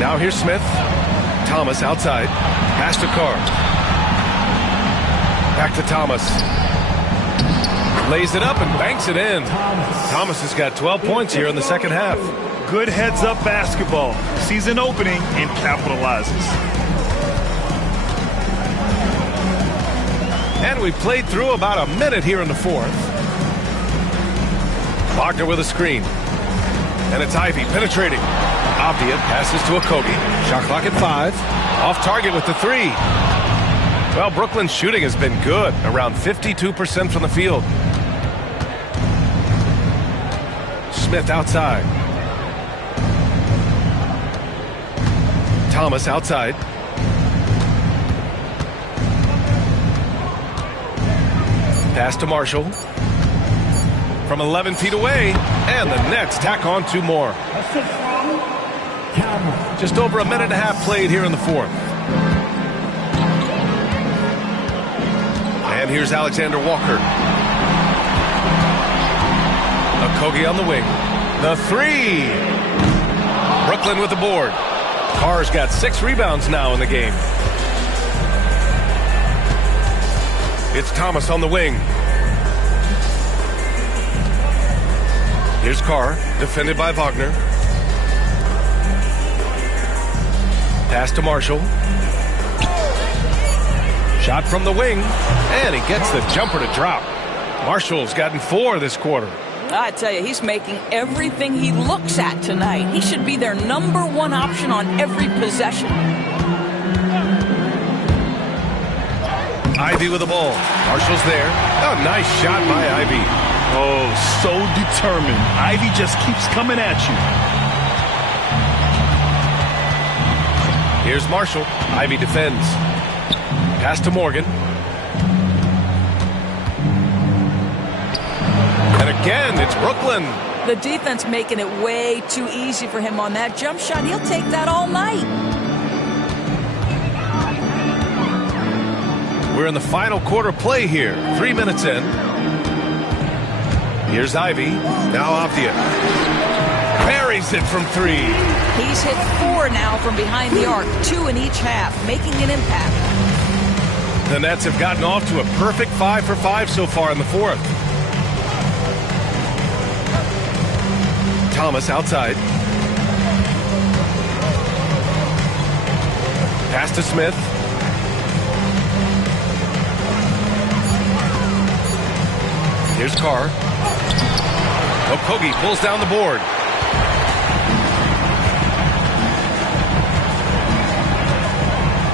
Now here's Smith. Thomas outside. Pass to Carr. Back to Thomas. Lays it up and banks it in. Thomas has got 12 points here in the second half. Good heads-up basketball. Season opening and capitalizes. And we played through about a minute here in the fourth. Wagner with a screen. And it's Ivy penetrating. Avdia passes to Okogie. Shot clock at 5. Off target with the 3. Well, Brooklyn's shooting has been good. Around 52% from the field. Smith outside. Thomas outside. Pass to Marshall. From 11 feet away. And the Nets tack on 2 more. Just over a minute and a half played here in the fourth. And here's Alexander Walker. Okogie on the wing. The 3. Brooklyn with the board. Carr's got 6 rebounds now in the game. It's Thomas on the wing. Here's Carr, defended by Wagner. Pass to Marshall. Shot from the wing, and he gets the jumper to drop. Marshall's gotten 4 this quarter. I tell you, he's making everything he looks at tonight. He should be their #1 option on every possession. Ivy with the ball. Marshall's there. Oh, nice shot by Ivy. Oh, so determined. Ivy just keeps coming at you. Here's Marshall. Ivy defends. Pass to Morgan. And again, it's Brooklyn. The defense making it way too easy for him on that jump shot. He'll take that all night. We're in the final quarter play here. 3 minutes in. Here's Ivy. Now Avdia. Buries it from 3. He's hit 4 now from behind the arc. 2 in each half, making an impact. The Nets have gotten off to a perfect 5 for 5 so far in the fourth. Thomas outside. Pass to Smith. Here's Carr. Okogie pulls down the board.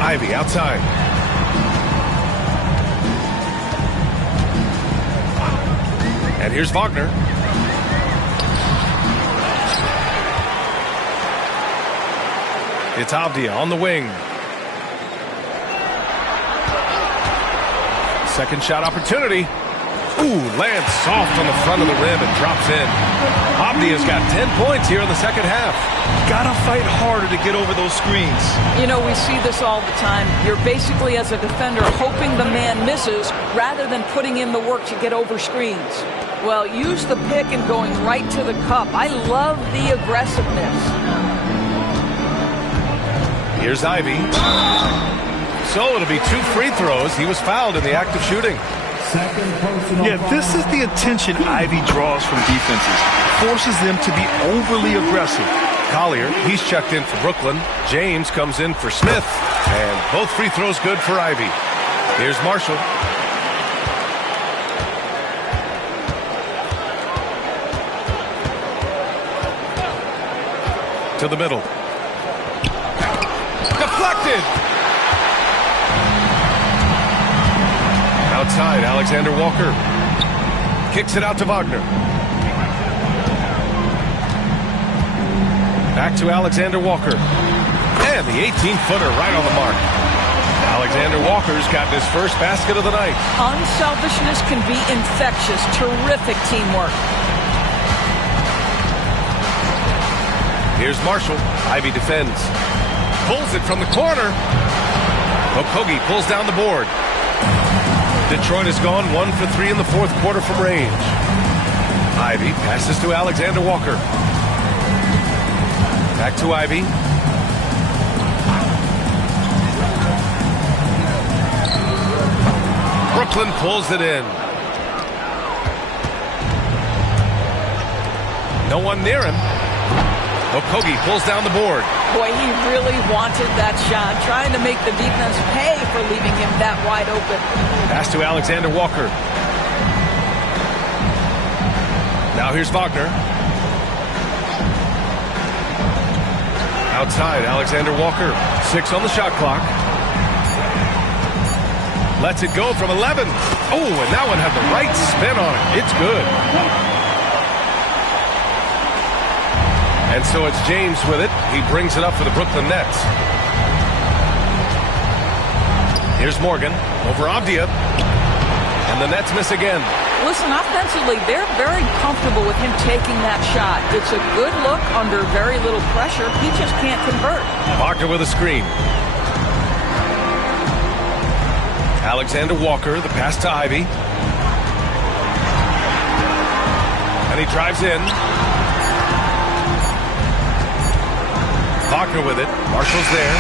Ivy outside. And here's Wagner. It's Avdia on the wing. Second shot opportunity. Ooh, lands soft on the front of the rim and drops in. Avdia's got 10 points here in the second half. Gotta fight harder to get over those screens. You know, we see this all the time. You're basically, as a defender, hoping the man misses rather than putting in the work to get over screens. Well, use the pick and going right to the cup. I love the aggressiveness. Here's Ivy. So it'll be 2 free throws. He was fouled in the act of shooting. Yeah, this is the attention Ivy draws from defenses. Forces them to be overly aggressive. Collier, he's checked in for Brooklyn. James comes in for Smith. And both free throws good for Ivy. Here's Marshall. To the middle. Deflected! Outside, Alexander Walker. Kicks it out to Wagner. Back to Alexander Walker. And the 18-footer right on the mark. Alexander Walker's gotten his first basket of the night. Unselfishness can be infectious. Terrific teamwork. Here's Marshall. Ivy defends. Pulls it from the corner. Okogie pulls down the board. Detroit has gone 1 for 3 in the fourth quarter from range. Ivy passes to Alexander Walker. Back to Ivy. Brooklyn pulls it in. No one near him. Okogie pulls down the board. Boy, he really wanted that shot, trying to make the defense pay for leaving him that wide open. Pass to Alexander Walker. Now here's Wagner. Outside, Alexander Walker. 6 on the shot clock. Lets it go from 11. Oh, and that one had the right spin on it. It's good. And so it's James with it. He brings it up for the Brooklyn Nets. Here's Morgan over Avdia. And the Nets miss again. Listen, offensively, they're very comfortable with him taking that shot. It's a good look under very little pressure. He just can't convert. Wagner with a screen. Alexander Walker, the pass to Ivy. And he drives in. Wagner with it. Marshall's there.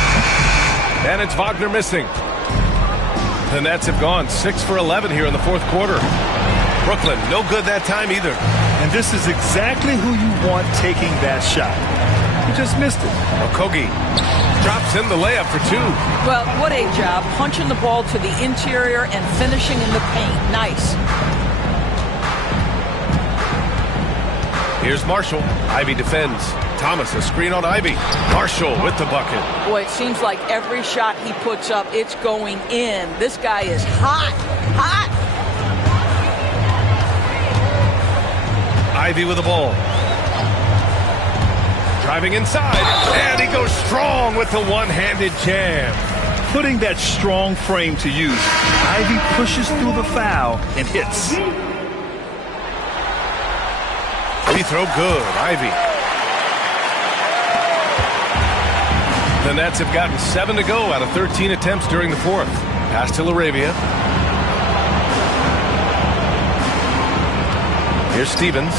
And it's Wagner missing. The Nets have gone 6 for 11 here in the fourth quarter. Brooklyn, no good that time either. And this is exactly who you want taking that shot. He just missed it. Okogie drops in the layup for 2. Well, what a job. Punching the ball to the interior and finishing in the paint. Nice. Here's Marshall. Ivy defends. Thomas, a screen on Ivy. Marshall with the bucket. Boy, it seems like every shot he puts up, it's going in. This guy is hot. Hot. Ivy with the ball. Driving inside. And he goes strong with the one-handed jam. Putting that strong frame to use. Ivy pushes through the foul and hits. Free throw good. Ivy. The Nets have gotten 7 to go out of 13 attempts during the fourth. Pass to LaRavia. Here's Stevens.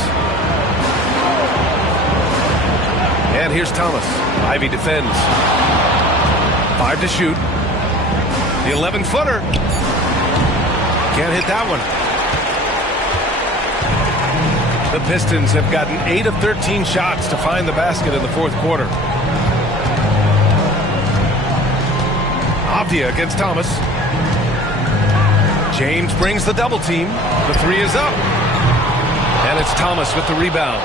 And here's Thomas. Ivy defends. 5 to shoot. The 11-footer. Can't hit that one. The Pistons have gotten 8 of 13 shots to find the basket in the fourth quarter. Avdia against Thomas. James brings the double team. The 3 is up. And it's Thomas with the rebound.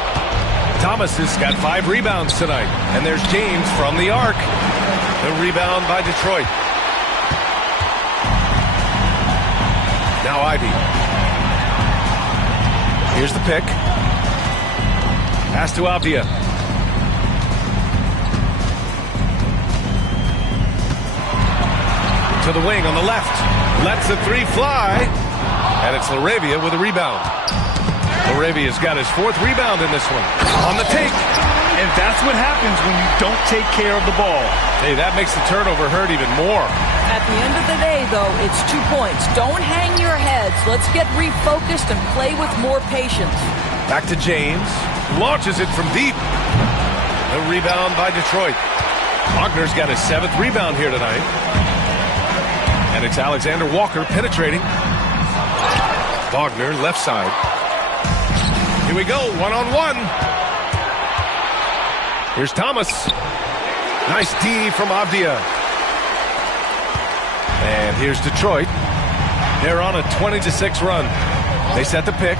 Thomas has got 5 rebounds tonight. And there's James from the arc. The rebound by Detroit. Now Ivy. Here's the pick. Pass to Avdia. To the wing on the left. Lets the 3 fly. And it's LaRavia with a rebound. LaRavia's got his 4th rebound in this one. On the take. And that's what happens when you don't take care of the ball. Hey, that makes the turnover hurt even more. At the end of the day, though, it's 2 points. Don't hang your heads. Let's get refocused and play with more patience. Back to James. Launches it from deep. The rebound by Detroit. Wagner's got his 7th rebound here tonight. And it's Alexander Walker penetrating. Wagner, left side. Here we go, one-on-one. Here's Thomas. Nice D from Avdia. And here's Detroit. They're on a 20-6 run. They set the pick.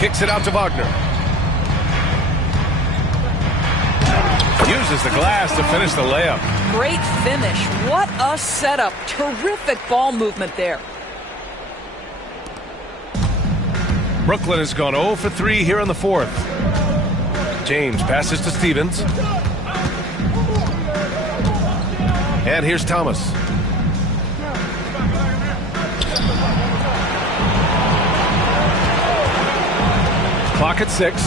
Kicks it out to Wagner. Uses the glass to finish the layup. Great finish. What a setup. Terrific ball movement there. Brooklyn has gone 0 for 3 here in the fourth. James passes to Stevens. And here's Thomas. Clock at 6.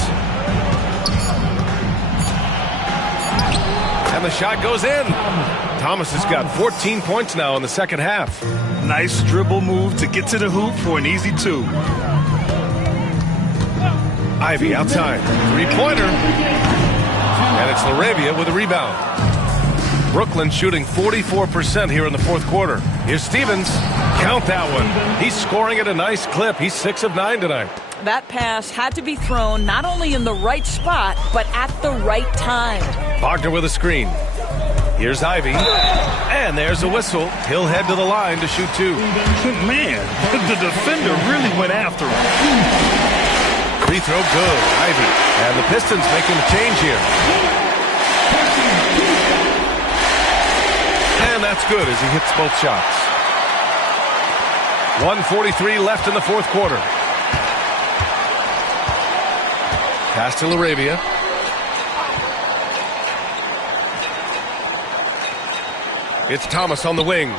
And the shot goes in. Thomas has got 14 points now in the second half. Nice dribble move to get to the hoop for an easy 2. Ivy outside. Three-pointer. And it's LaRavia with a rebound. Brooklyn shooting 44% here in the fourth quarter. Here's Stevens. Count that one. He's scoring at a nice clip. He's 6 of 9 tonight. That pass had to be thrown not only in the right spot, but at the right time. Wagner with a screen. Here's Ivy. And there's a whistle. He'll head to the line to shoot 2. Man, the defender really went after him. Free throw good. Ivy. And the Pistons making a change here. And that's good as he hits both shots. 1:43 left in the fourth quarter. Pass to LaRavia. It's Thomas on the wing.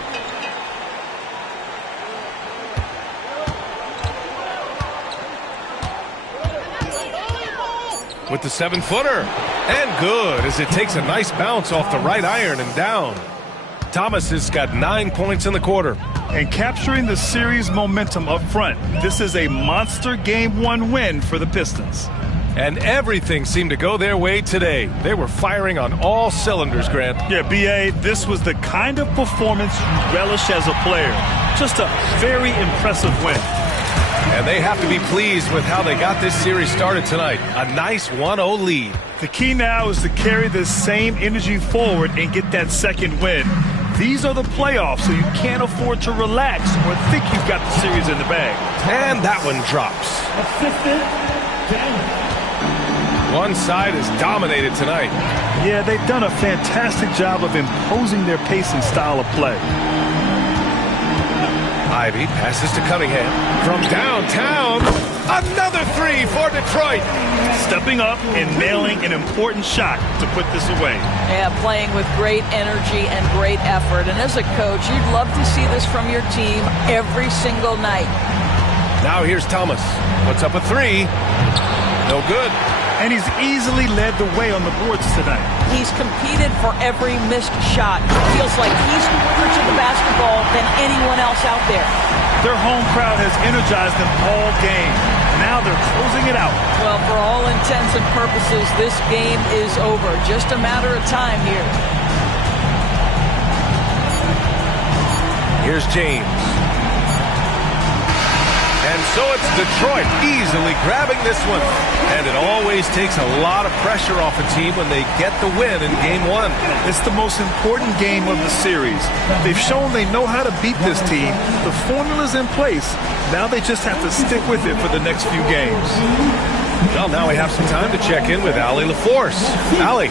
With the 7-footer. And good as it takes a nice bounce off the right iron and down. Thomas has got 9 points in the quarter. And capturing the series momentum up front. This is a monster Game 1 win for the Pistons. And everything seemed to go their way today. They were firing on all cylinders, Grant. Yeah, B.A., this was the kind of performance you relish as a player. Just a very impressive win. And they have to be pleased with how they got this series started tonight. A nice 1-0 lead. The key now is to carry this same energy forward and get that second win. These are the playoffs, so you can't afford to relax or think you've got the series in the bag. And that one drops. One side is dominated tonight. Yeah, they've done a fantastic job of imposing their pace and style of play. Ivy passes to Cunningham. From downtown, another 3 for Detroit. Stepping up and nailing an important shot to put this away. Yeah, playing with great energy and great effort. And as a coach, you'd love to see this from your team every single night. Now here's Thomas. Puts up a 3. No good. And he's easily led the way on the boards tonight. He's competed for every missed shot. Feels like he's closer to the basketball than anyone else out there. Their home crowd has energized them all game. Now they're closing it out. Well, for all intents and purposes, this game is over. Just a matter of time here. Here's James. And so it's Detroit easily grabbing this one. And it always takes a lot of pressure off a team when they get the win in Game 1. It's the most important game of the series. They've shown they know how to beat this team. The formula's in place. Now they just have to stick with it for the next few games. Well, now we have some time to check in with Allie LaForce. Allie.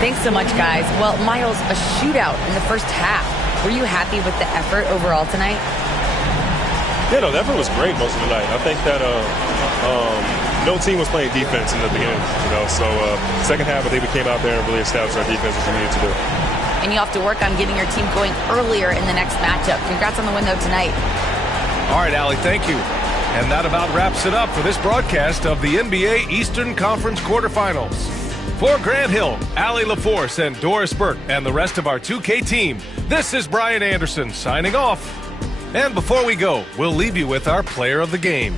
Thanks so much, guys. Well, Miles, a shootout in the first half. Were you happy with the effort overall tonight? Yeah, no, the effort was great most of the night. I think that no team was playing defense in the beginning, So second half, I think we came out there and really established our defense as we needed to do. And you have to work on getting your team going earlier in the next matchup. Congrats on the win, though, tonight. All right, Allie, thank you. And that about wraps it up for this broadcast of the NBA Eastern Conference quarterfinals. For Grant Hill, Allie LaForce, and Doris Burke, and the rest of our 2K team, this is Brian Anderson signing off. And before we go, we'll leave you with our player of the game.